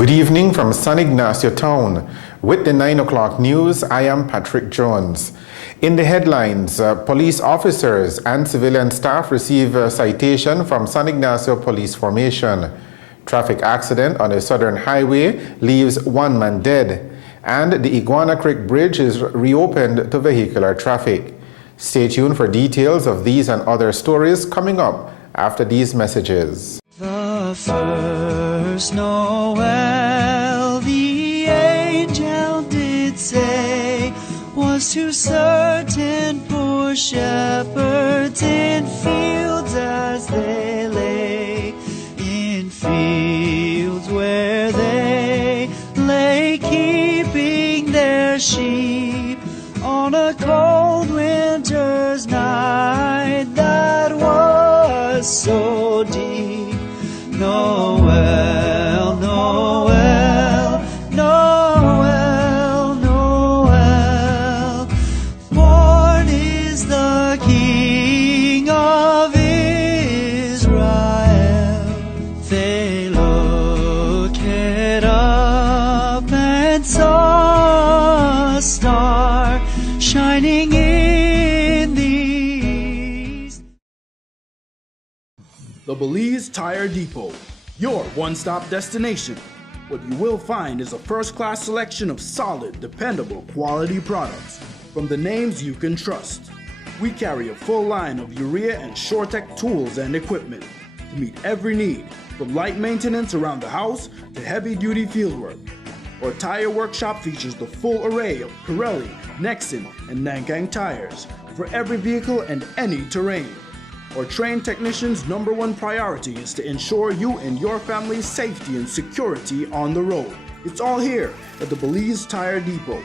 Good evening from San Ignacio Town. With the 9 o'clock news, I am Patrick Jones. In the headlines, police officers and civilian staff receive a citation from San Ignacio Police Formation. Traffic accident on a southern highway leaves one man dead. And the Iguana Creek Bridge is reopened to vehicular traffic. Stay tuned for details of these and other stories coming up after these messages. The first Noel, the angel did say, was to certain poor shepherds in fields as they lay, in fields where they lay keeping their sheep on a cold winter's night that was so deep. Noel, Noel, Noel, Noel, born is the King of Israel. They looked up and saw a star shining in the east. The Belize Tire Depot, your one-stop destination. What you will find is a first-class selection of solid, dependable, quality products from the names you can trust. We carry a full line of urea and SureTech tools and equipment to meet every need, from light maintenance around the house to heavy-duty fieldwork. Our tire workshop features the full array of Pirelli, Nexen, and Nankang tires for every vehicle and any terrain. Our trained technicians' number one priority is to ensure you and your family's safety and security on the road. It's all here at the Belize Tire Depot.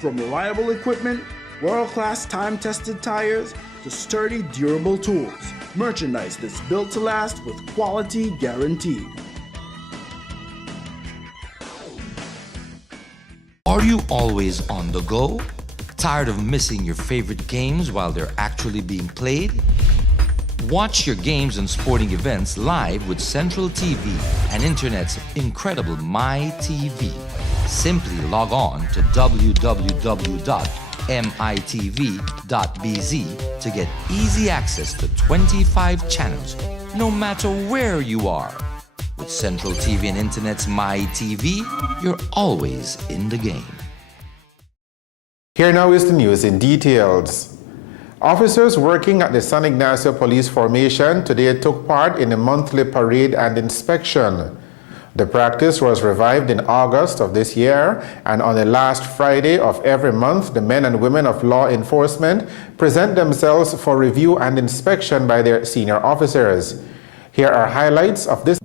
From reliable equipment, world-class time-tested tires, to sturdy, durable tools. Merchandise that's built to last with quality guaranteed. Are you always on the go? Tired of missing your favorite games while they're actually being played? Watch your games and sporting events live with Central TV and Internet's incredible MyTV. Simply log on to www.mitv.bz to get easy access to 25 channels, no matter where you are. With Central TV and Internet's MyTV, you're always in the game. Here now is the news in details. Officers working at the San Ignacio Police Formation today took part in a monthly parade and inspection. The practice was revived in August of this year, and on the last Friday of every month, the men and women of law enforcement present themselves for review and inspection by their senior officers. Here are highlights of this.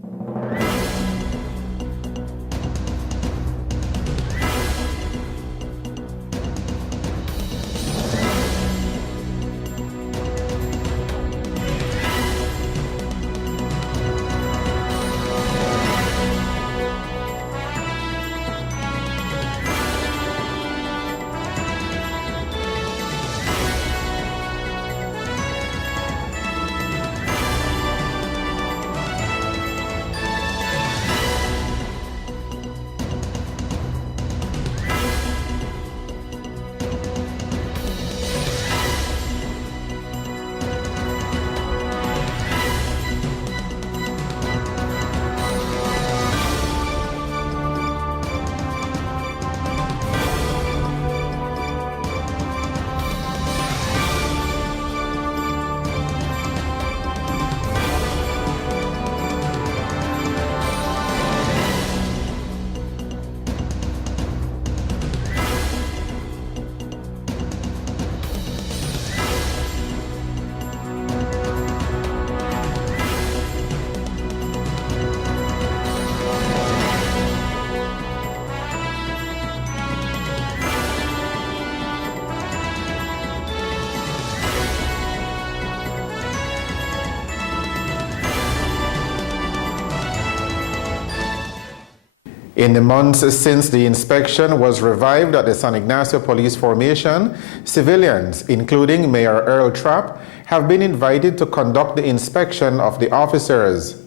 In the months since the inspection was revived at the San Ignacio Police Formation, civilians, including Mayor Earl Trapp, have been invited to conduct the inspection of the officers.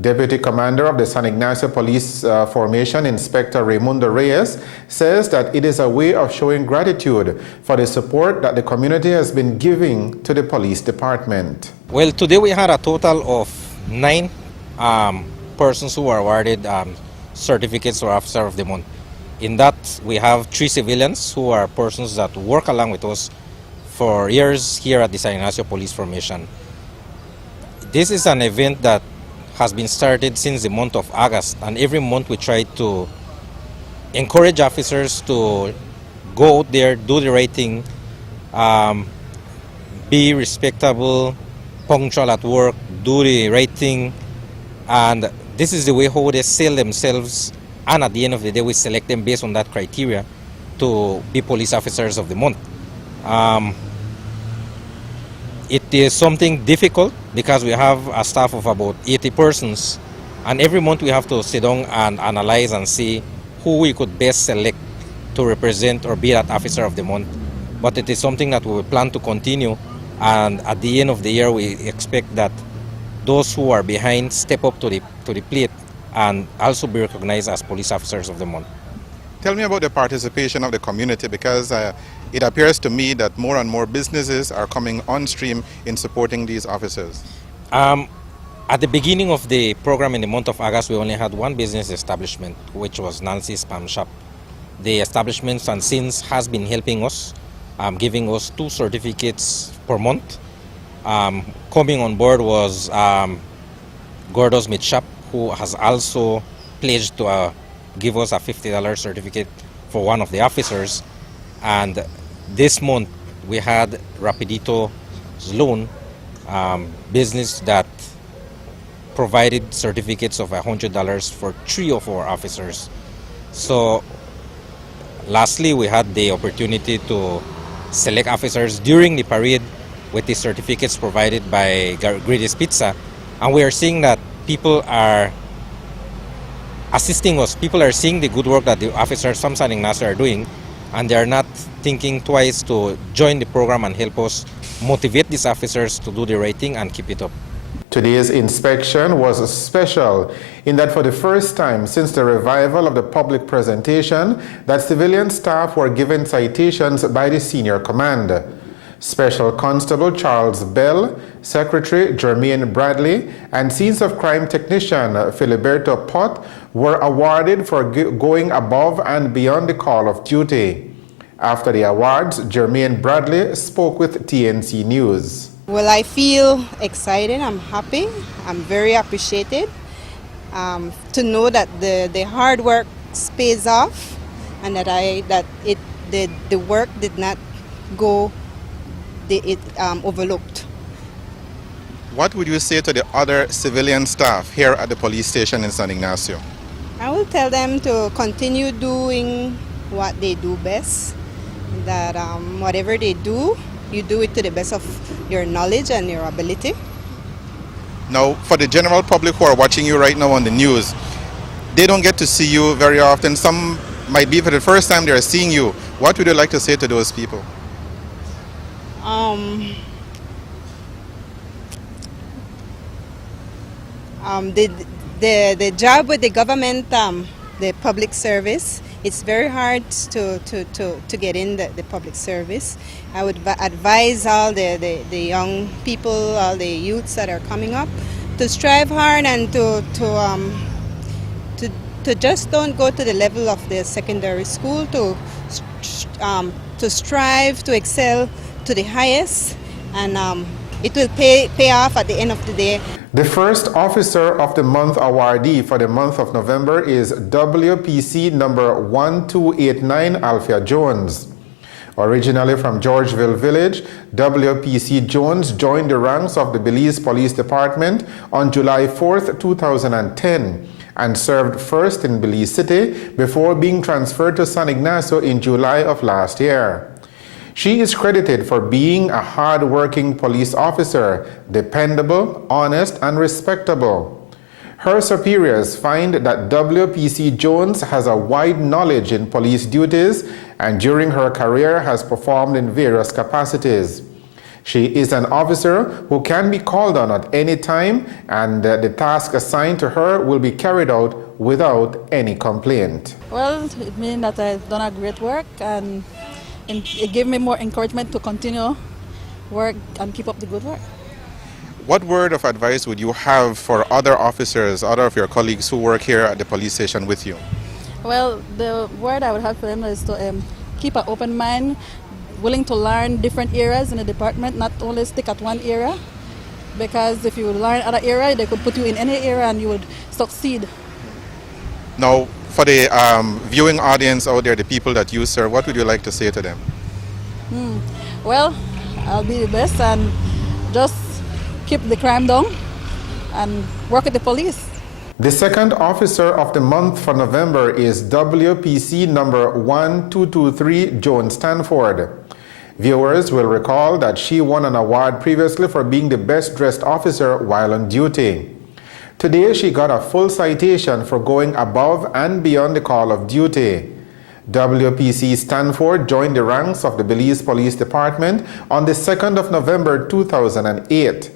Deputy Commander of the San Ignacio Police Formation, Inspector Raimundo Reyes, says that it is a way of showing gratitude for the support that the community has been giving to the police department. Well, today we had a total of 9 persons who were awarded certificates for Officer of the Month. In that, we have 3 civilians who are persons that work along with us for years here at the San Ignacio Police Formation. This is an event that has been started since the month of August, and every month we try to encourage officers to go out there, do the right thing, be respectable, punctual at work, do the right thing, and this is the way how they sell themselves, and at the end of the day we select them based on that criteria to be police officers of the month. It is something difficult because we have a staff of about 80 persons, and every month we have to sit down and analyze and see who we could best select to represent or be that officer of the month. But it is something that we will plan to continue, and at the end of the year we expect that those who are behind step up to the plate and also be recognized as police officers of the month. Tell me about the participation of the community, because it appears to me that more and more businesses are coming on stream in supporting these officers. At the beginning of the program in the month of August, we only had 1 business establishment, which was Nancy's Palm Shop. The establishment and since has been helping us, giving us 2 certificates per month. Coming on board was Gordo's Meat Shop, who has also pledged to give us a $50 certificate for one of the officers. And this month we had Rapidito's Loan business that provided certificates of $100 for 3 of our officers. So lastly, we had the opportunity to select officers during the parade with the certificates provided by Grady's Pizza, and we are seeing that people are assisting us. People are seeing the good work that the officers from San Ignacio are doing, and they are not thinking twice to join the program and help us motivate these officers to do the right thing and keep it up. Today's inspection was special in that for the first time since the revival of the public presentation, that civilian staff were given citations by the senior command. Special Constable Charles Bell, Secretary Jermaine Bradley, and Scenes of Crime Technician Filiberto Pott were awarded for going above and beyond the call of duty. After the awards, Jermaine Bradley spoke with TNC News. Well, I feel excited, I'm happy, I'm very appreciated to know that the hard work pays off, and that the work did not go overlooked. What would you say to the other civilian staff here at the police station in San Ignacio? I will tell them to continue doing what they do best, that whatever they do, you do it to the best of your knowledge and your ability. Now, for the general public who are watching you right now on the news, they don't get to see you very often. Some might be for the first time they are seeing you. What would you like to say to those people? The job with the government, the public service, it's very hard to get in the public service. I would advise all the young people, all the youths that are coming up, to strive hard and to just don't go to the level of the secondary school, to strive to excel to the highest, and it will pay off at the end of the day. The first Officer of the Month awardee for the month of November is WPC number 1289 Althea Jones. Originally from Georgeville Village, WPC Jones joined the ranks of the Belize Police Department on July 4th, 2010 and served first in Belize City before being transferred to San Ignacio in July of last year. She is credited for being a hard-working police officer, dependable, honest, and respectable. Her superiors find that WPC Jones has a wide knowledge in police duties and during her career has performed in various capacities. She is an officer who can be called on at any time, and the task assigned to her will be carried out without any complaint. Well, it means that I've done a great work, and it gave me more encouragement to continue work and keep up the good work. What word of advice would you have for other officers, other of your colleagues who work here at the police station with you? Well, the word I would have for them is to keep an open mind, willing to learn different areas in the department, not only stick at one area, because if you learn other area, they could put you in any area and you would succeed. Now, for the viewing audience out there, the people that you serve, what would you like to say to them? Well, I'll be the best and just keep the crime down and work with the police. The second officer of the month for November is WPC number 1223 Joan Stanford. Viewers will recall that she won an award previously for being the best dressed officer while on duty. Today she got a full citation for going above and beyond the call of duty. WPC Stanford joined the ranks of the Belize Police Department on the 2nd of November 2008.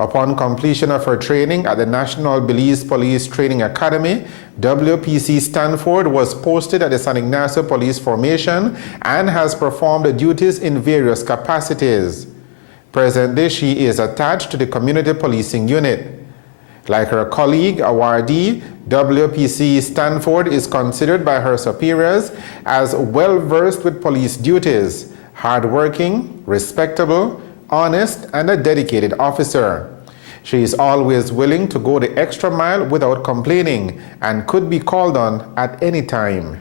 Upon completion of her training at the National Belize Police Training Academy, WPC Stanford was posted at the San Ignacio Police Formation and has performed duties in various capacities. Presently, she is attached to the Community Policing Unit. Like her colleague, awardee, WPC Stanford is considered by her superiors as well-versed with police duties, hardworking, respectable, honest, and a dedicated officer. She is always willing to go the extra mile without complaining and could be called on at any time.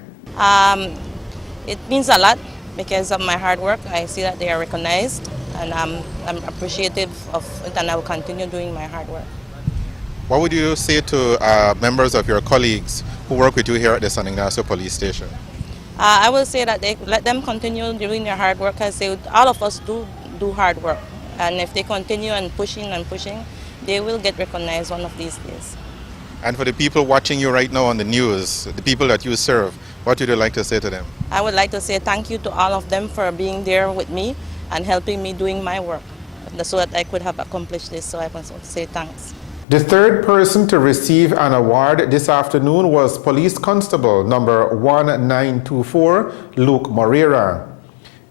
It means a lot because of my hard work. I see that they are recognized, and I'm appreciative of it, and I will continue doing my hard work. What would you say to members of your colleagues who work with you here at the San Ignacio Police Station? I will say that they let them continue doing their hard work, because all of us do hard work, and if they continue and pushing, they will get recognized one of these days. And for the people watching you right now on the news, the people that you serve, what would you like to say to them? I would like to say thank you to all of them for being there with me and helping me doing my work, so that I could have accomplished this. So I want to say thanks. The third person to receive an award this afternoon was Police Constable number 1924, Luke Moreira.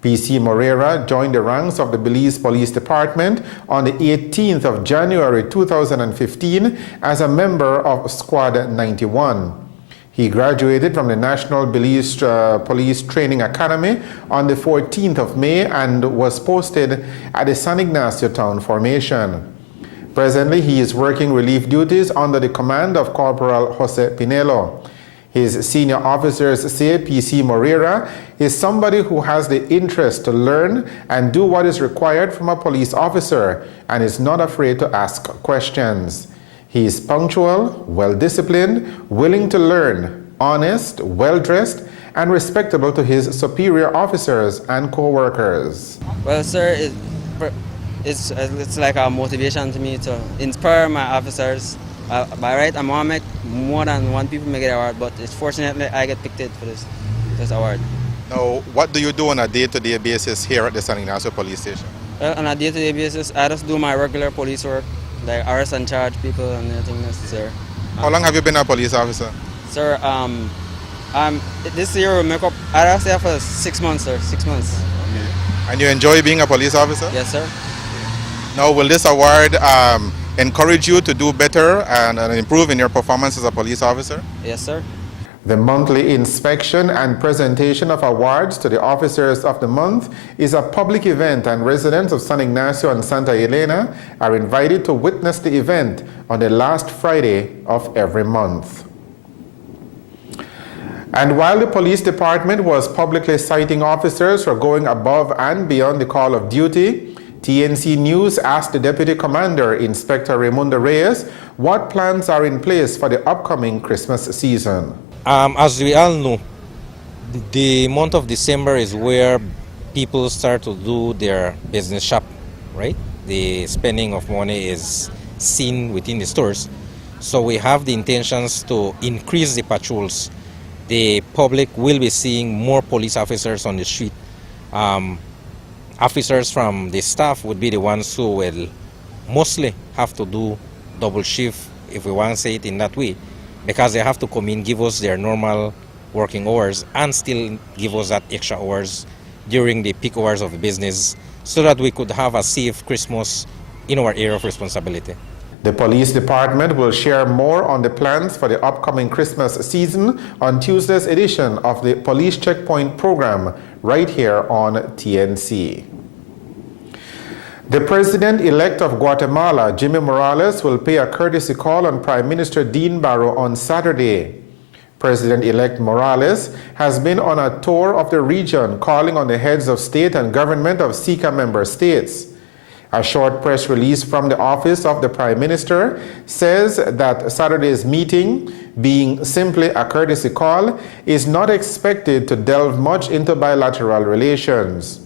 PC Moreira joined the ranks of the Belize Police Department on the 18th of January 2015 as a member of Squad 91. He graduated from the National Belize Police Training Academy on the 14th of May and was posted at the San Ignacio Town Formation. Presently, he is working relief duties under the command of Corporal Jose Pinelo. His senior officers say PC Moreira is somebody who has the interest to learn and do what is required from a police officer and is not afraid to ask questions. He is punctual, well-disciplined, willing to learn, honest, well-dressed, and respectable to his superior officers and co-workers. Well, sir, it's like a motivation to me to inspire my officers. By right, I'm gonna make more than one people may get an award, but it's fortunately I get picked for this award. Now, what do you do on a day-to-day basis here at the San Ignacio Police Station? Well, on a day-to-day basis, I just do my regular police work, like arrest and charge people and everything necessary. How long have you been a police officer? Sir, this year will make up, I'll say for 6 months, sir, 6 months. Okay. And you enjoy being a police officer? Yes, sir. Now, will this award encourage you to do better and improve in your performance as a police officer? Yes, sir. The monthly inspection and presentation of awards to the officers of the month is a public event, and residents of San Ignacio and Santa Elena are invited to witness the event on the last Friday of every month. And while the police department was publicly citing officers for going above and beyond the call of duty, TNC News asked the Deputy Commander, Inspector Raimundo Reyes, what plans are in place for the upcoming Christmas season. As we all know, the month of December is where people start to do their business shop, right? The spending of money is seen within the stores. So we have the intentions to increase the patrols. The public will be seeing more police officers on the street. officers from the staff would be the ones who will mostly have to do double shift, if we want to say it in that way, because they have to come in, give us their normal working hours and still give us that extra hours during the peak hours of the business so that we could have a safe Christmas in our area of responsibility. The police department will share more on the plans for the upcoming Christmas season on Tuesday's edition of the Police Checkpoint program right here on TNC. The President-elect of Guatemala, Jimmy Morales, will pay a courtesy call on Prime Minister Dean Barrow on Saturday. President-elect Morales has been on a tour of the region calling on the heads of state and government of SICA member states. A short press release from the office of the Prime Minister says that Saturday's meeting, being simply a courtesy call, is not expected to delve much into bilateral relations.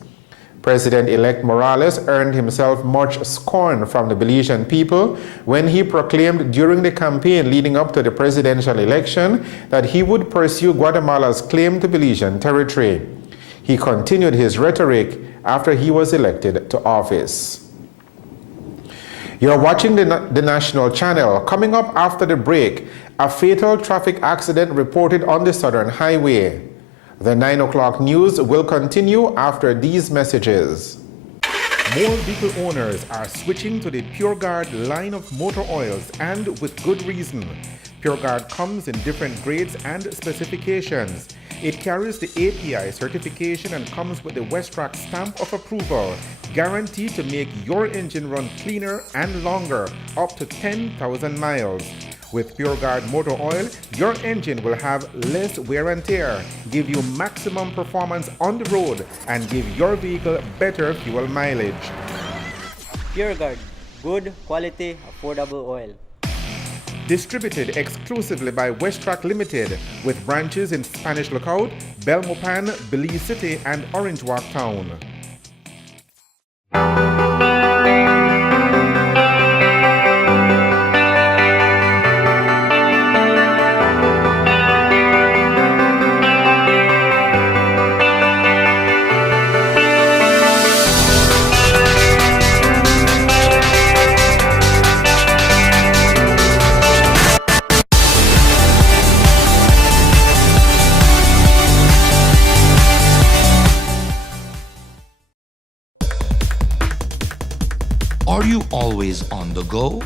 President-elect Morales earned himself much scorn from the Belizean people when he proclaimed during the campaign leading up to the presidential election that he would pursue Guatemala's claim to Belizean territory. He continued his rhetoric after he was elected to office. You're watching the National Channel. Coming up after the break, a fatal traffic accident reported on the Southern Highway. The 9 o'clock news will continue after these messages. More vehicle owners are switching to the PureGuard line of motor oils, and with good reason. PureGuard comes in different grades and specifications. It carries the API certification and comes with the Westrack stamp of approval, guaranteed to make your engine run cleaner and longer, up to 10,000 miles. With PureGuard motor oil, your engine will have less wear and tear, give you maximum performance on the road, and give your vehicle better fuel mileage. PureGuard, good quality, affordable oil. Distributed exclusively by Westrack Limited, with branches in Spanish Lookout, Belmopan, Belize City, and Orange Walk Town. Are you always on the go?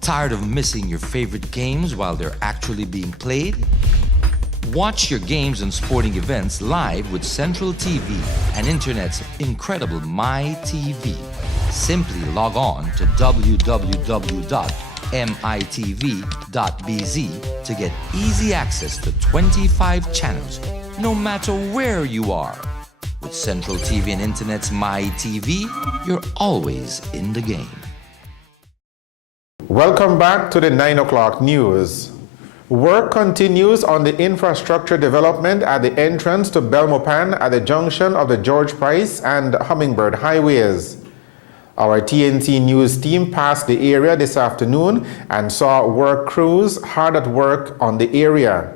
Tired of missing your favorite games while they're actually being played? Watch your games and sporting events live with Central TV and Internet's incredible MyTV. Simply log on to www.mitv.bz to get easy access to 25 channels, no matter where you are. With Central TV and Internet's MyTV, you're always in the game. Welcome back to the 9 o'clock news. Work continues on the infrastructure development at the entrance to Belmopan at the junction of the George Price and Hummingbird highways. Our TNT News team passed the area this afternoon and saw work crews hard at work on the area.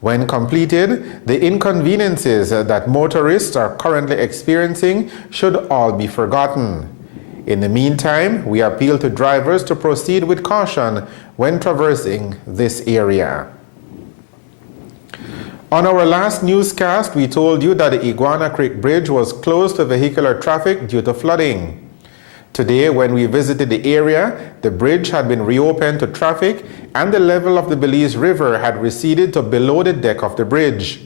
When completed, the inconveniences that motorists are currently experiencing should all be forgotten. In the meantime, we appeal to drivers to proceed with caution when traversing this area. On our last newscast, we told you that the Iguana Creek Bridge was closed to vehicular traffic due to flooding. Today, when we visited the area, the bridge had been reopened to traffic and the level of the Belize River had receded to below the deck of the bridge.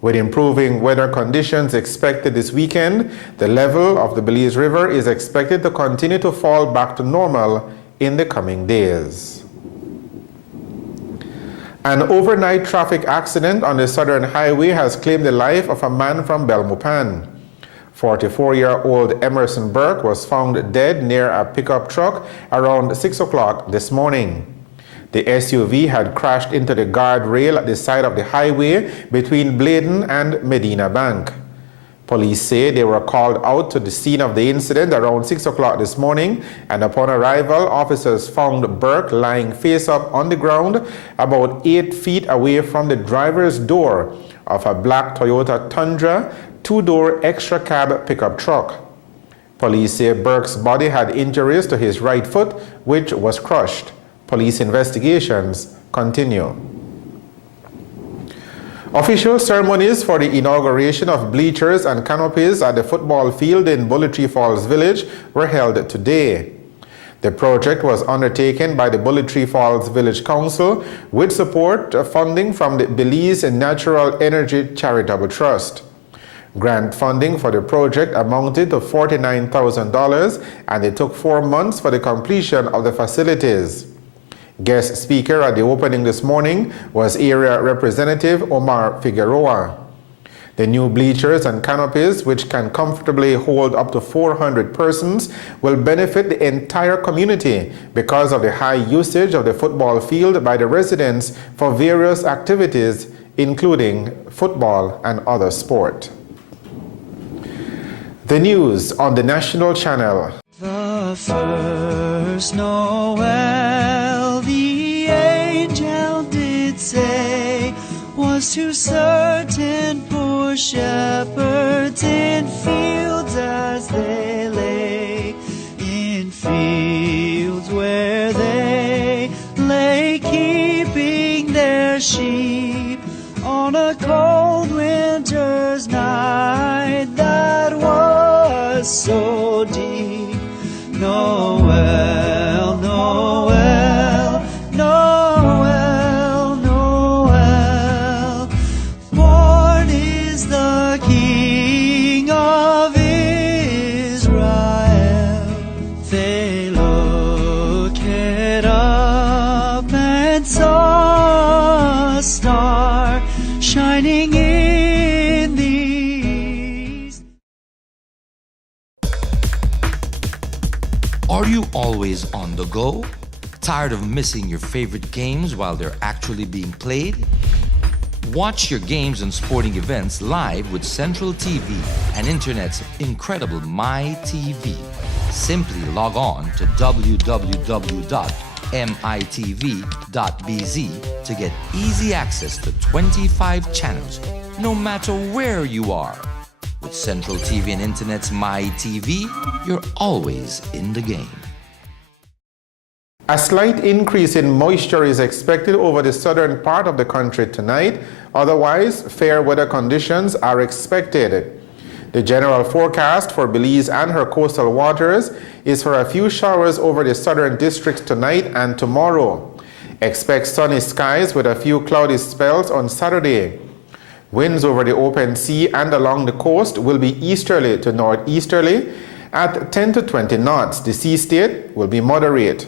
With improving weather conditions expected this weekend, the level of the Belize River is expected to continue to fall back to normal in the coming days. An overnight traffic accident on the Southern Highway has claimed the life of a man from Belmopan. 44-year-old Emerson Burke was found dead near a pickup truck around 6 o'clock this morning. The SUV had crashed into the guardrail at the side of the highway between Bladen and Medina Bank. Police say they were called out to the scene of the incident around 6 o'clock this morning, and upon arrival, officers found Burke lying face up on the ground about 8 feet away from the driver's door of a black Toyota Tundra two-door extra cab pickup truck. Police say Burke's body had injuries to his right foot, which was crushed. Police investigations continue. Official ceremonies for the inauguration of bleachers and canopies at the football field in Bully Tree Falls Village were held today. The project was undertaken by the Bully Tree Falls Village Council with support funding from the Belize Natural Energy Charitable Trust. Grant funding for the project amounted to $49,000 and it took 4 months for the completion of the facilities. Guest speaker at the opening this morning was Area Representative Omar Figueroa. The new bleachers and canopies, which can comfortably hold up to 400 persons, will benefit the entire community because of the high usage of the football field by the residents for various activities, including football and other sport. The news on the national channel. The first Noel, the angel did say, was to certain poor shepherds in fields as they lay, in fields where they lay keeping their sheep on a cold winter's night that was so deep. Noel, Noel, Noel, Noel, born is the King of Israel. They looked up and saw a star shining in the east. Are you always on the go? Tired of missing your favorite games while they're actually being played? Watch your games and sporting events live with Central TV and Internet's incredible MyTV. Simply log on to www.mitv.bz to get easy access to 25 channels, no matter where you are. With Central TV and Internet's MyTV, you're always in the game. A slight increase in moisture is expected over the southern part of the country tonight. Otherwise, fair weather conditions are expected. The general forecast for Belize and her coastal waters is for a few showers over the southern districts tonight and tomorrow. Expect sunny skies with a few cloudy spells on Saturday. Winds over the open sea and along the coast will be easterly to northeasterly at 10 to 20 knots. The sea state will be moderate.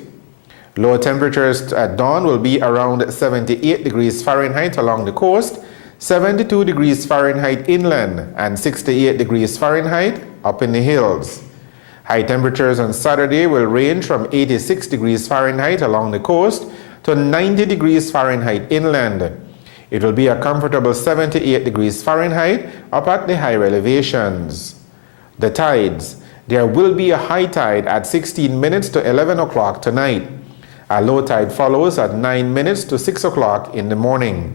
Low temperatures at dawn will be around 78 degrees Fahrenheit along the coast, 72 degrees Fahrenheit inland, and 68 degrees Fahrenheit up in the hills. High temperatures on Saturday will range from 86 degrees Fahrenheit along the coast to 90 degrees Fahrenheit inland. It will be a comfortable 78 degrees Fahrenheit up at the higher elevations. The tides. There will be a high tide at 16 minutes to 11 o'clock tonight. A low tide follows at 9 minutes to 6 o'clock in the morning.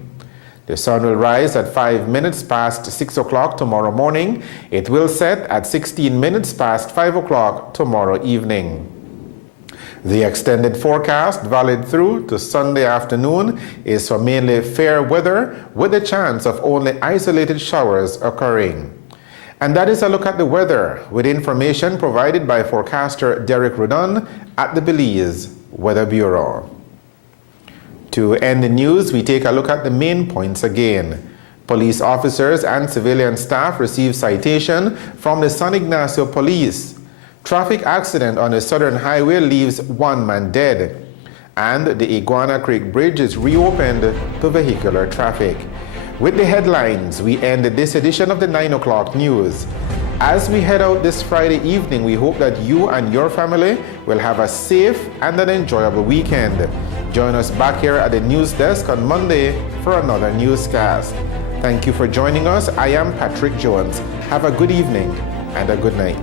The sun will rise at 5 minutes past 6 o'clock tomorrow morning. It will set at 16 minutes past 5 o'clock tomorrow evening. The extended forecast, valid through to Sunday afternoon, is for mainly fair weather with a chance of only isolated showers occurring. And that is a look at the weather with information provided by forecaster Derek Rudon at the Belize Weather Bureau. To end the news, we take a look at the main points again. Police officers and civilian staff receive citation from the San Ignacio Police. Traffic accident on the Southern Highway leaves 1 man dead. And the Iguana Creek Bridge is reopened to vehicular traffic. With the headlines, we end this edition of the 9 o'clock news. As we head out this Friday evening, we hope that you and your family will have a safe and an enjoyable weekend. Join us back here at the news desk on Monday for another newscast. Thank you for joining us. I am Patrick Jones. Have a good evening and a good night.